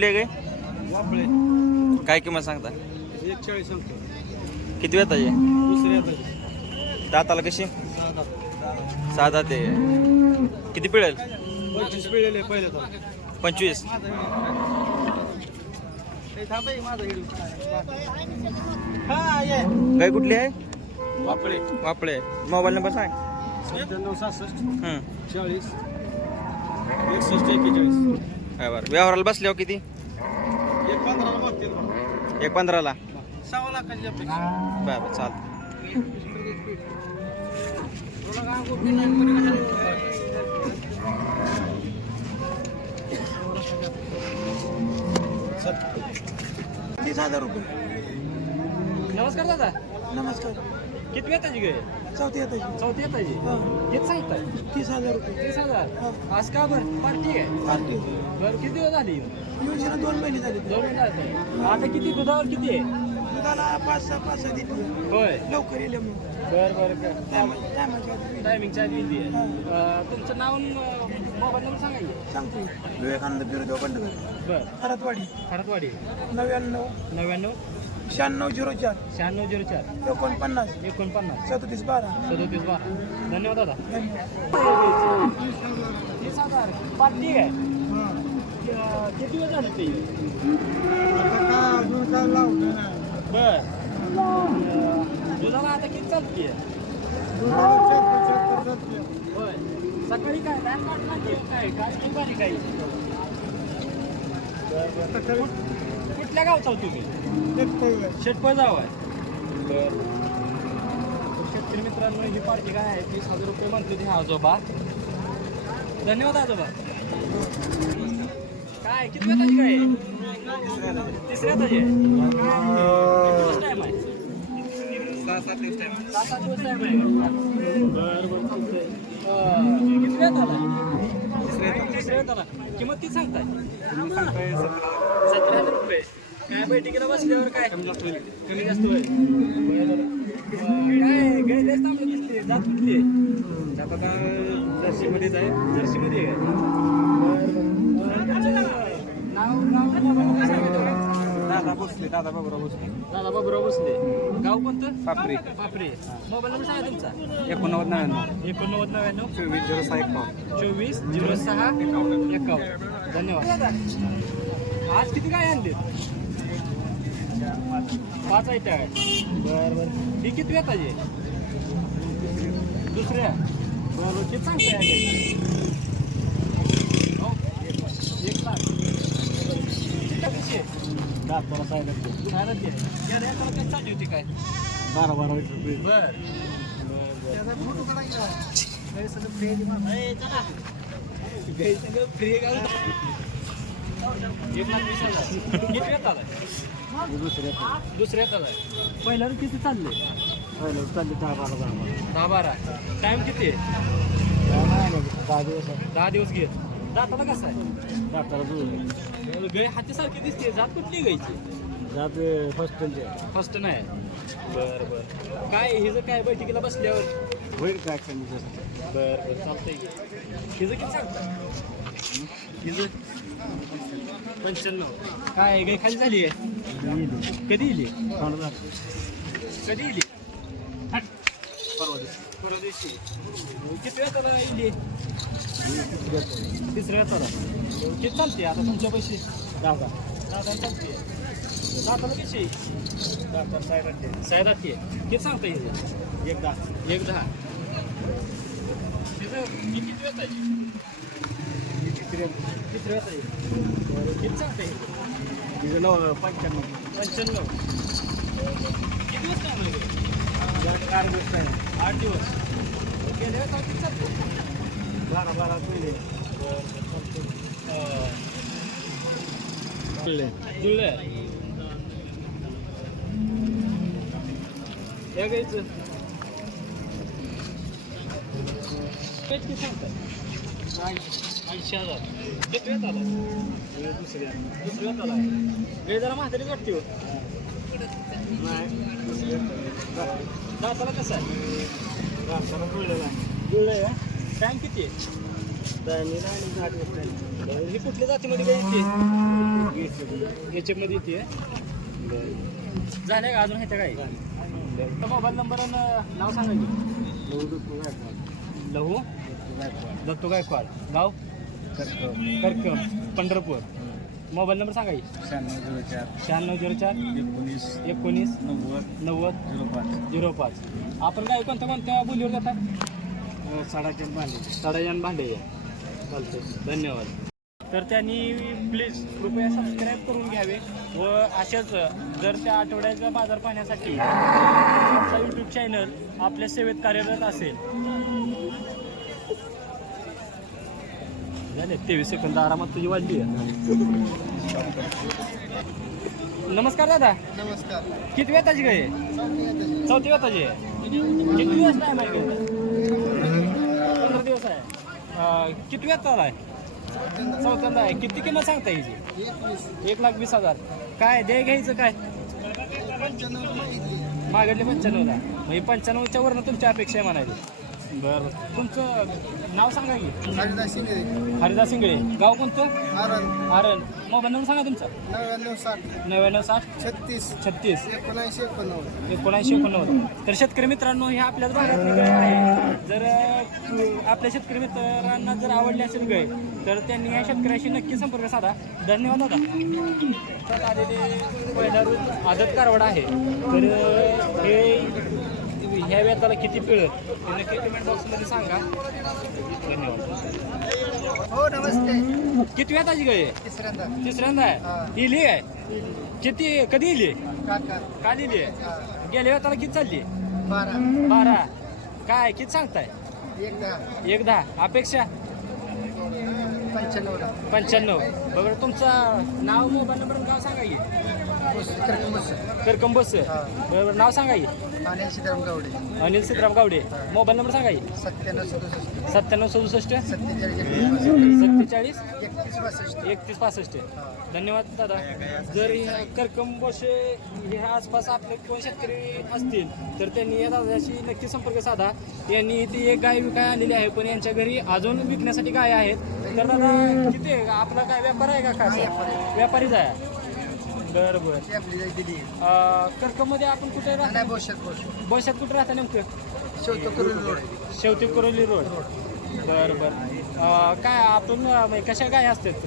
कुठली आहे काय? वापळे. काय किंमत सांगता? एक चाळीस सांगतो. किती वेळ आहे दुसरे येतात दाताला कशी? दात आहे किती पिळेल? पंचवीस पहिले पंचवीस. हा ये. गाय कुठली आहे? वापळे. वापळे. मोबाईल नंबर सांग. सत्त्याण्णव सहासष्ट. हं. चाळीस. एकसष्ट एक्केचाळीस. काय बरं. व्यवहाराला बसल्यावर किती? एक पंधराला बघतील बघ. एक पंधराला? सहा लाखाची अपेक्षा. बरं बरं चालतं तीस हजार रुपये. नमस्कार दादा. नमस्कार. किती येताची गे चौथी येतात चौथी येताची किती सांगताय? तीस हजार रुपये. तीस हजार? आज का बर? पार्टी आहे? पार्टी बर किती दिवस झाली? योजना दोन महिने झाले. दोन मिनिटं झाले. आता किती? दुधावर किती आहे? दुधाला पाच सहा पाच सहा देते होय. लवकर येले मग बर बर टायमिंगच्या आधी आहे तुमचं नाव सांगतो. विवेकानंद बिरुदेव बंडगर बर. खरतवाडी. खरतवाडी. नव्याण्णव. नव्याण्णव. शहाण्णव झिरो चार. शहाण्णव झिरो चार. एकोणपन्नास. एकोणपन्नास. सदतीस बारा. सदोतीस बारा. धन्यवाद दादा. धन्यवाद. पार्टी किती दिवस झाले ते? बर. दुधाला आता किती चालते. होय. सकाळी काय? आहे कुठल्या गावचा हो तुम्ही? शेटपळ जाव आहे. बर. शेतकरी मित्रांनो ही पार्टी काय आहे? तीस हजार रुपये म्हणतो ते आजोबा. धन्यवाद आजोबा. काय? किती वेळाची काय आहे? तिसऱ्या ताजी आहे. किती दिवस time आहे. सात दिवस time आहे. का? बरं बरं. चालतंय. आला आला किंमत किती सांगताय सतरा हजार रुपये काय बैठकीला बसल्यावर काय कमी जास्त होईल कमी जास्त होईल दिसते जात कुठली आहे जर्सीमध्येच आहे जर्सीमध्ये आहे नाव नाव दादा बसले दादा बाबरा बसले दादा बाबूराव बसले गाव कोणतं? पापरी. पापरी. मोबाईल नंबर सांगा तुमचा. एकोणनव्वद नव्याण्णव. एकोणनव्वद नव्याण्णव. चोवीस झिरो सहा एकावन्न. चोवीस झिरो सहा एकावन्न. धन्यवाद. आज किती काय आणले पाच आयटम आहे बरं बरं. ही किती येताची दुसऱ्या? बरं किती सांगताय आले हो, एक लाख कशी दात बारा कसं चालली होती काय? बारा बारा लिटर रुपये बर. दुसऱ्या पहिल्यावर किती चालले? पहिलं चालले दहा बारा दहा बारा. दहा बारा. टाइम किती आहे? दहा दिवस दहा दिवस घेत. जाताला कसं आहे? डॉक्टरला जुळले गाय हातीसारखी दिसते जात कुठली गायची जात फर्स्ट फर्स्ट नाही. बर बर. काय हिचं काय बैठकीला बसल्यावर? होईल काय कमी जास्त बर बर चालतंय की. हिचं किती सांगता? हिचं पंच्याण्णव. काय गाय खाली झाली आहे? कधी इली कधी हट. परवा दिवशी. परवा दिवशी. किती वेळा इली तिसऱ्या वेळा किती चालते आता तुमच्या पैसे. दादा. दादा चालते दादाला कशी डॉक्टर साहेब साहेब आहे किती सांगता हिचं एक दहा. एक दहा. तिथं किती वेळ आहे किती वेळ आहे किती सांगता येईल पंच्याण्णव. पंच्याण्णव. किती दिवस आहे चार दिवस आठ दिवस. गेले वेळेस किती चालतो जरा म्हातारीच वाटते नाही दाताला कसं आहे टाईम किती आहे? ही कुठल्या जातीमध्ये काय येते एच मध्ये येते. झाल्या का अजून त्या काय. मोबाईल नंबर आणि नाव सांगा की. लहू? दत्तू गायकवाड. गाव. करकम. पंढरपूर. मोबाईल नंबर सांगा शहाण्णव झिरो चार. शहाण्णव झिरो चार. एकोणीस. एकोणीस. नव्वद. नव्वद. झिरो पाच. झिरो पाच. आपण काय कोणत्या कोणत्या बोलीवर जाता साडाचे बांधले साडेजान भांडे. चालते धन्यवाद. तर त्यांनी प्लीज कृपया सबस्क्राईब करून घ्यावे व अशाच जर त्या आठवड्याचा बाजार पाहण्यासाठी आमचा यूट्यूब चॅनल आपल्या सेवेत कार्यरत असेल. झाले तेवीस सेकंद आरामात तुझी वाढली. आहे. नमस्कार दादा. नमस्कार. किती वेताची आहे? चौथी वेताची आहे. किती दिवस नाही माहिती किती वेळ आहे? चौथ्यांदा आहे. किती किंमत सांगता हिची एक लाख वीस हजार. काय दे घ्यायचं काय? मागडले पंच्याण्णवला. म्हणजे पंच्याण्णवच्या वरनं तुमची अपेक्षा आहे म्हणायची. बरं. तुमचं नाव सांगा की. हरिदास शिंदे. हरिदास सिंगळे गाव कोणतं? आरण. आरण. मोबाईल नंबर सांगा तुमचा. नव्याण्णव साठ. नव्याण्णव साठ. छत्तीस. छत्तीस. एकोणऐंशी एकोणनव्वद. एकोणऐंशी एकोणनव्वद. तर शेतकरी मित्रांनो हे आपल्याच भागातली गाय आहे. जर आपल्या शेतकरी मित्रांना जर आवडली असेल गाय तर त्यांनी या शेतकऱ्याशी नक्की संपर्क साधा. धन्यवाद दादा. आलेले पहिला आदत कारवड आहे. तर हे ह्या वेताला किती पिळं नक्की कमेंट बॉक्समध्ये सांगा. धन्यवाद. हो नमस्ते. किती गाय आहे? तिसऱ्यांदा. तिसऱ्यांदा आहे? इली आहे? किती कधी इली काका. का दिली आहे? गेल्या वेताला किती चालली बारा. बारा. काय किती सांगताय? एक दहा. एक दहा. अपेक्षा? पंच्याण्णवला. पंच्याण्णव. बरोबर तुमचं नाव मोबाईल नंबर गाव सांगा की. करकम बस. बरोबर. नाव सांगा की. आणि सीताराम गावडे. अनिल सिद्धराम गावडे. मोबाईल नंबर सांगा की. सत्त्याण्णव सदुसष्ट. सत्त्याण्णव सदुसष्ट. सत्तेचाळीस एकतीस बासष्ट. एकतीस पासष्ट धन्यवाद दादा. जर ह्या करकम बसे हे आसपास आपले कोण शेतकरी असतील तर त्यांनी या दादाशी नक्की संपर्क साधा. यांनी ती एक गाय विकाय आणलेली आहे पण यांच्या घरी अजून विकण्यासाठी गाय आहेत. तर दादा किती आहे? आपला काय व्यापार आहे का काय व्यापारीच आहे. बरं बरं. ती आपली जाई दिली. करकममध्ये आपण कुठे राहतो? नाही बोशात बोश बशात कुठे राहता नेमकं? शेवतो करून रोड. शेवटी कुरोली रोड. बरं बरं. अं, काय आपण अं, म्हणजे कशा गाय असतात?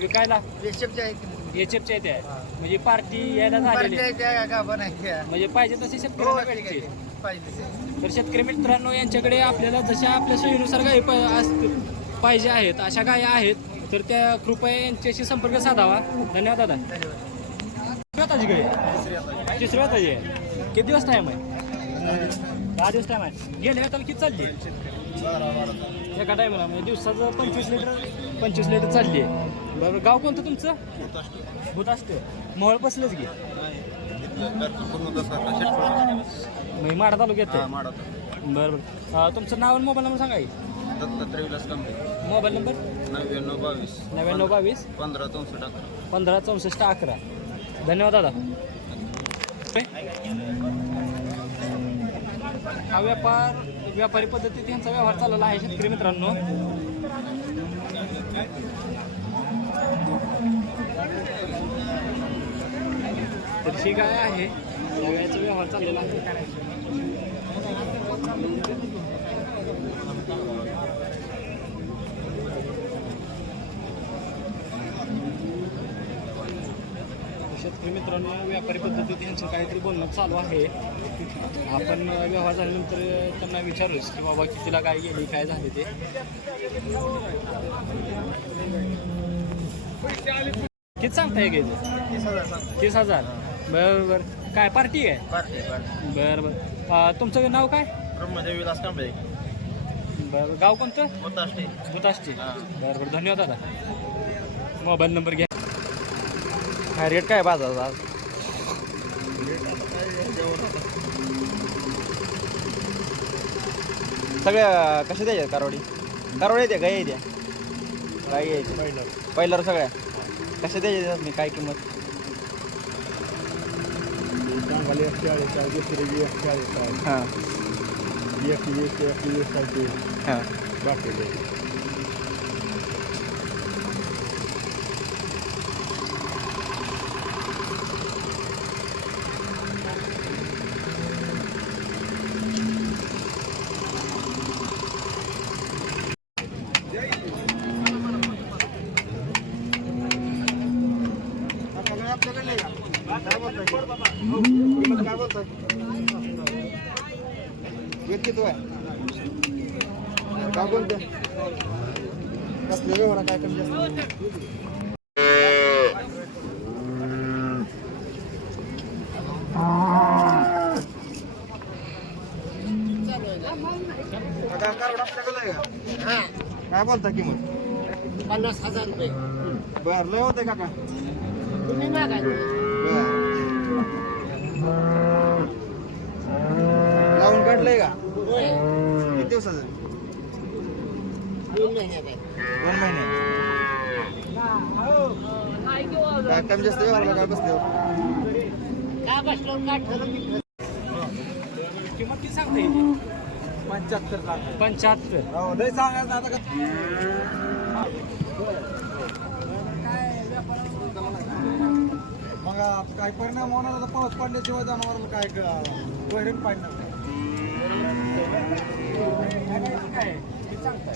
विकायला? एच एफच्या इथे आहे म्हणजे पार्टी यायला झालेली. आहे. त्या गाभा नाही त्या. म्हणजे पाहिजे तशी हो आहे पाहिजे तर शेतकरी मित्रांनो यांच्याकडे आपल्याला जशा आपल्या सोयीनुसार गायी प- असत- पाहिजे आहेत अशा गाया आहेत तर त्या कृपया यांच्याशी संपर्क साधावा. धन्यवाद दादा. तिसऱ्या ताजी आहे. किती दिवस टाईम आहे? दहा दिवस टाईम आहे. गेल्या वेळेला किती चालली एका टायमाला म्हणजे दिवसाचं पंचवीस लिटर पंचवीस लिटर चालली आहे. बरं गाव कोणतं तुमचं? भूत असतं मोहळ बसलंच की. म्हणजे माडा तालुक्यात आहे. बरं बरं. अं, तुमचं नाव आणि मोबाईल नंबर सांगा. दत्तात्रय विलास कांबळे. Mobile number? नव्याण्णव बावीस. नव्याण्णव बावीस. पंधरा चौसष्ट अकरा. पंधरा चौसष्ट अकरा. धन्यवाद दादा. हा व्यापार व्यापारी पद्धतीत त्यांचा व्यवहार चाललेला आहे शेतकरी मित्रांनो. तर ही गाय आहे. या व्यवहार चाललेला आहे. शेतकरी मित्रांनो व्यापारी पद्धतीत यांचं काहीतरी बोलणं चालू आहे. आपण व्यवहार झाल्यानंतर त्यांना विचारूच की बाबा कितीला काय गेली काय झाले ते. किती सांगताय घ्यायचं तीस हजार सांग तीस हजार. बरं बरं. काय पार्टी आहे? बरं बरं. तुमचं नाव काय? ब्रह्मदेव विलास कांबळे. बरं गाव कोणतं? मोताष्टे. भूताष्टी बरं बरं. धन्यवाद दादा. मोबाईल नंबर घ्या. काय रेट काय बाजार आज सगळ्या कशा द्यायच्या कारवडी कारवडी येते गाय येते गाई यायच्या पहिल्यावर सगळ्या कशा द्यायच्या मी काय किंमत चांगली एकशे चाळीस आहे दुसरी एकशे चाळीस आहे हां एक वीस एक वीस आहे हां बाकी किती आहे काय बोलतो कसले व्यवहार काय कमी? काय बोलता किंमत पन्नास हजार रुपये. बर लय होते काका तुम्ही मागायचे लावून काढलंय का? किती दिवसाचं? दोन महिने काय कमी जास्त व्यवहारला काय बसले किंमत किती सांगता येईल? पंच्याहत्तर पंच्याहत्तर. हो लय सांगायचं आता का? काय परिणाम होणार आता पाऊस पडल्याशिवाय जनावराला काय वैरण पाडणार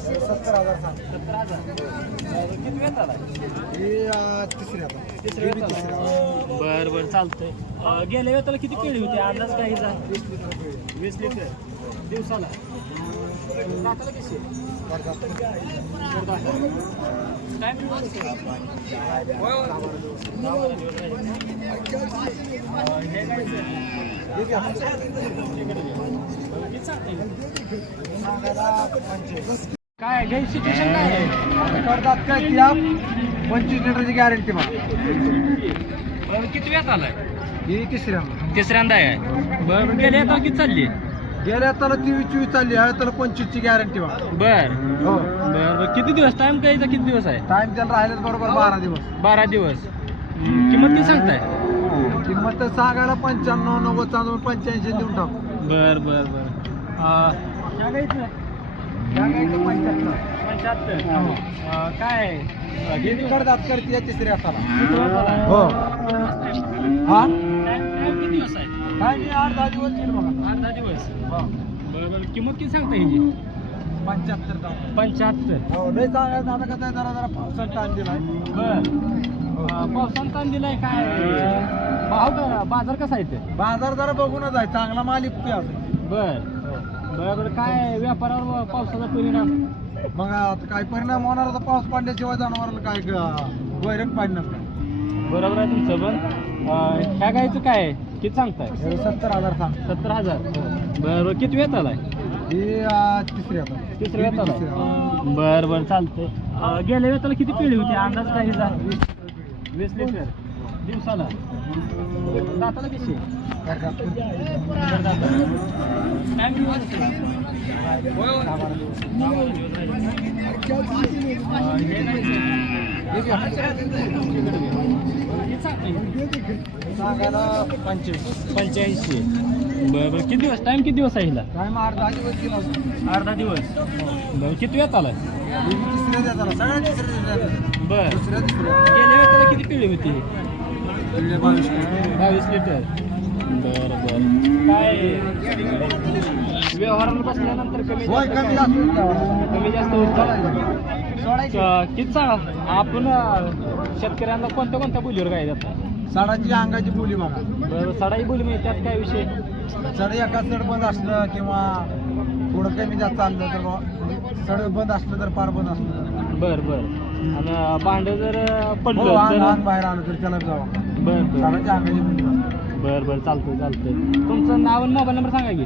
सत्तर हजार सांग सत्तर हजार किती वेळ ही तिसऱ्या. बर बर चालतंय. अं, गेल्या वेळेला किती केळी होती? अंदाज काहीचा वीस लिटर. वीस लिटर. दिवसाला? काय? हे सिच्युएशन काय आहे? करतात काय ती आप? पंचवीस लिटरची गॅरंटी मला किती वेळात आलाय? ही आम्हाला. तिसऱ्यांदा आहे. बरं गेले आता किती चालली. गेल्या त्याला तेवीस चोवीस चालली आहे त्याला पंचवीसची गॅरंटी मला बर. हो. बर किती दिवस? टाइम कायचा किती दिवस आहे? टाइम त्याला राहिलेच बरोबर बारा दिवस. बारा दिवस. हम्म, किंमत किती सांगताय? किंमत तर सांगायला पंच्याण्णव नव्वद चांदून पंच्याऐंशी देऊन टाकू. बर बर बर. पंच्याहत्तर. अं, काय? अं, हे दिवस- करतात करते हाताला. आलाय? हो. हा? काय मी आठ दहा दिवस येईल बघा. आठ दहा दिवस. बरं बरं किंमत किती सांगता ह्याची पंच्याहत्तर पंच्याहत्तर. हो लय सांगायचं आता कसं आहे जरा जरा पावसात ताण दिलाय. बर. पावसानं ताण दिलाय काय? भाव का बाजार कसा आहे ते बाजार जरा बघूनच आहे. चांगला माल इकतोय बर बर. बर काय व्यापारावर पावसाचा परिणाम? मग आता काय परिणाम होणार? आता पाऊस पडल्याशिवाय जनावराला काय ग- वैरण पाडणार काय बरोबर आहे तुमचं पण ह्या गायचं काय आहे? किती सांगताय? सत्तर हजार सांग. सत्तर हजार. बरं बरं किती वेळ आलाय? अं, तिसरी आता. तिसऱ्या बी वेळात तिसरी, हो. आलाय बरं बरं चालतंय. गेल्या वेळेला किती पिढी होती? अंदाज काय हिचा वीस लिटर दिवसाला? दाताला कशी. पंच्याऐंशी. बरं बरं. किती दिवस? टाइम किती दिवस आहे हिला? आठ दहा दिवस गेला. अर्धा दिवस. बरं किती वेळ देतात बरं. गेल्या वेळेला किती पिढी होती? बावीस. बावीस लिटर. बरं बरं. काय? व्यवहाराला बसल्यानंतर कमी? जास्त होत? किती सांगा? आपण अं, शेतकऱ्यांना कोणत्या कोणत्या बोलीवर काय जातात साडाची अंगाची बोली बघा. बरं सडाई बोली म्हणजे त्यात काय विषय? चढ एका चढ बंद असलं किंवा थोडं कमी जास्त चाललं तर बुवा, चढ बंद असलं तर पार बंद असलं. बरं बरं. आणि भांड जर अं, हो पडलं आण तर? आण बाहेर आलं तर त्याला जावा. बरं बरं. साडाची अंगाची बोली. बघा. बरं बरं. चालतंय चालतंय. तुमचं नाव आणि मोबाईल नंबर सांगा की.